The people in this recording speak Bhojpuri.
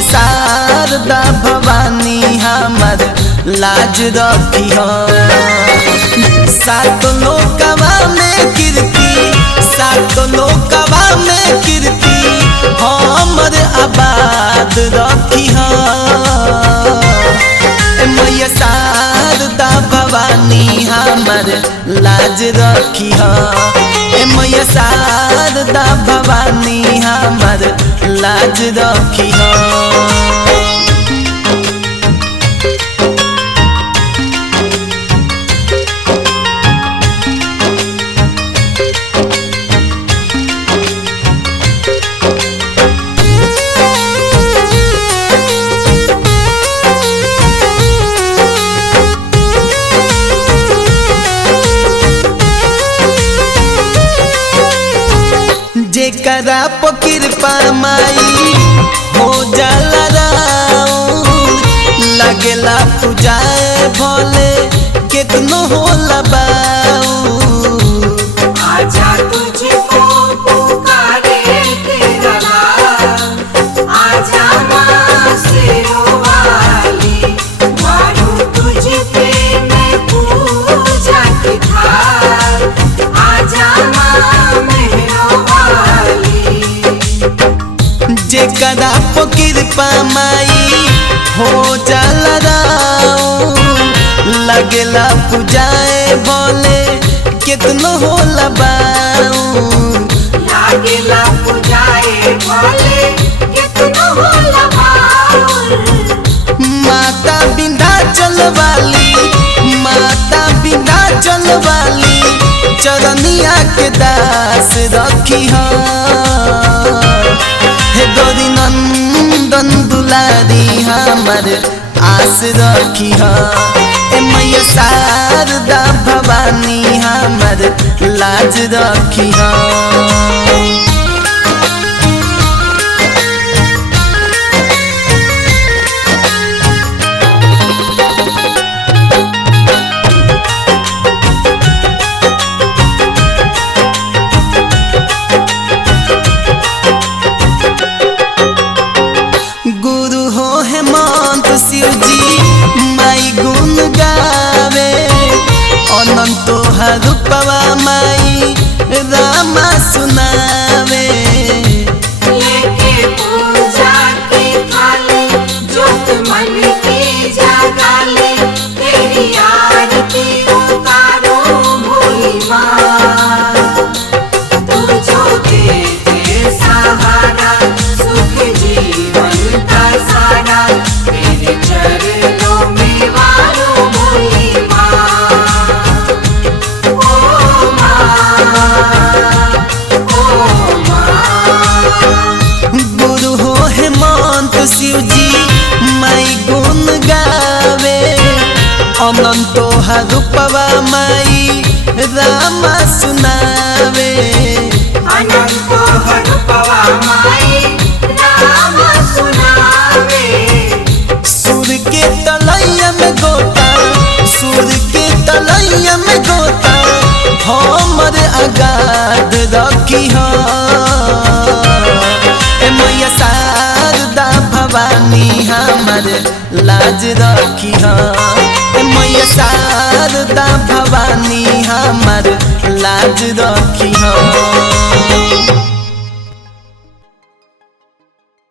मैया शारदा भवानी हमर लाज रखी हो। सात लोकवा में कीर्ति, सात लोकवा में कीर्ति हमर आबाद रखी हो। मैया शारदा भवानी हमर लाज रखी हो। मैया शारदा भवानी हमर लाज रखी हो। जेकरा पर कृपा माई हो जाला राउर, लगेला पूजाए भोले कितनो होला बाउर। आजा तुझको पुकारे तेरा लाल, आजा माँ शेरोवाली, मारूं तुझ पे मैं पूजा की थाल, आजा माँ मेहरवाली। जेकरा पर कृपा माई हो जाला राउर, लगेला पूजाए भोले कितनो होला बाउर। लागेला पूजाए भोले कितनो होला बाउर। माता विंध्याचल वाली, माता विंध्याचल वाली चरनिया के दास रखी हो। हे गौरी नंदन दुलारी हमर आस रखी हो। मैया शारदा भवानी हमर लाज रखी हो। गुरु हो हेमंत शिव जी माई गुण गावे, अनंतो रूपवा माई रामा सुनावे। लेके पूजा की थाली जोत मन की जगाले, तेरी आरती उतारो भोली माँ। तू जो दे दे सहारा सुख जीवन का सारा, तेरे चरणों में वारो भोली माँ। ओ माँ, ओ माँ। गुरु हो हेमंत शिव जी माई गुण गावे, अनंतो रूपवा माई रामा सुनावे। अनंतो रूपवा माई रामा सुनावे। सुर के तलैया में गोता, सुर के तलैया में गोता हमर आगाद रखी हो। मैया शारदा भवानी हमर लाज रखी हो। मैया शारदा भवानी हमर लाज रखी